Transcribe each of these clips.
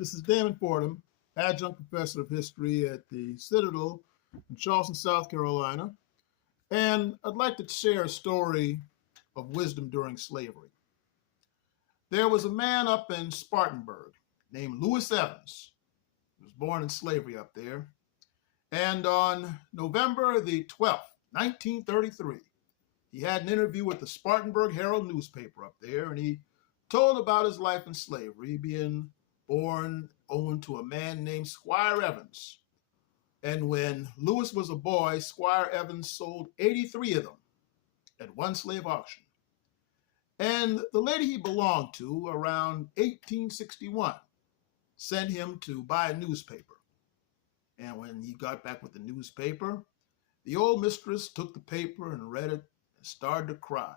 This is Damon Fordham, adjunct professor of history at the Citadel in Charleston, South Carolina. And I'd like to share a story of wisdom during slavery. There was a man up in Spartanburg named Lewis Evans. He was born in slavery up there. And on November the 12th, 1933, he had an interview with the Spartanburg Herald newspaper up there, and he told about his life in slavery, being born owing to a man named Squire Evans. And when Lewis was a boy, Squire Evans sold 83 of them at one slave auction. And the lady he belonged to, around 1861, sent him to buy a newspaper. And when he got back with the newspaper, the old mistress took the paper and read it and started to cry.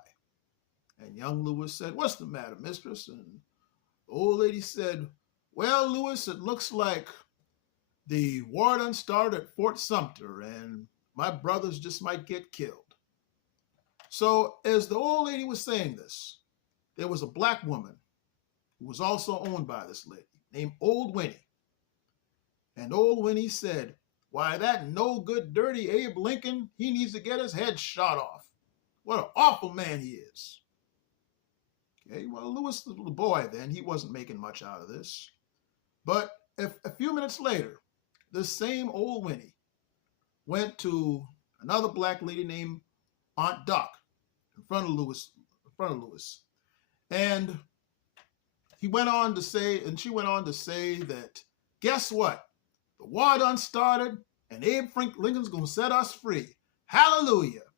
And young Lewis said, "What's the matter, mistress?" And the old lady said, "Well, Lewis, it looks like the war done started at Fort Sumter and my brothers just might get killed." So as the old lady was saying this, there was a black woman who was also owned by this lady named Old Winnie. And Old Winnie said, "Why, that no good, dirty Abe Lincoln, he needs to get his head shot off. What an awful man he is." Okay, well, Lewis was a little boy then. He wasn't making much out of this. But a few minutes later, this same Old Winnie went to another black lady named Aunt Doc in front of Lewis. And she went on to say that, "Guess what? The war done started, and Abe Lincoln's gonna set us free. Hallelujah."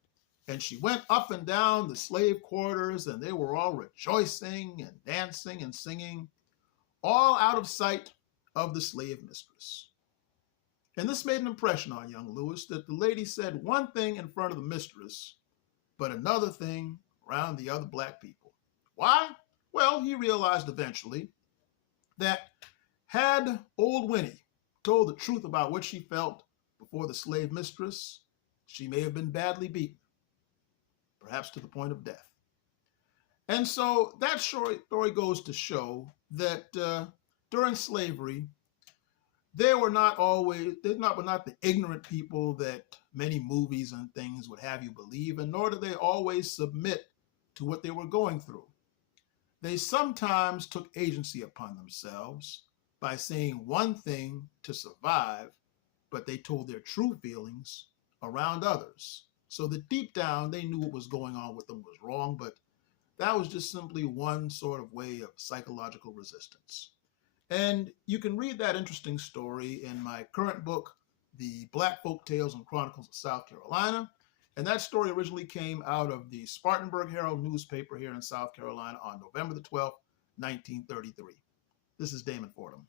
And she went up and down the slave quarters, and they were all rejoicing and dancing and singing, all out of sight of the slave mistress. And this made an impression on young Lewis, that the lady said one thing in front of the mistress, but another thing around the other black people. Why? Well, he realized eventually that had Old Winnie told the truth about what she felt before the slave mistress, she may have been badly beaten, perhaps to the point of death. And so that story goes to show that during slavery, they were not the ignorant people that many movies and things would have you believe, and nor did they always submit to what they were going through. They sometimes took agency upon themselves by saying one thing to survive, but they told their true feelings around others. So that deep down, they knew what was going on with them was wrong, but that was just simply one sort of way of psychological resistance. And you can read that interesting story in my current book, The Black Folk Tales and Chronicles of South Carolina. And that story originally came out of the Spartanburg Herald newspaper here in South Carolina on November the 12th, 1933. This is Damon Fordham.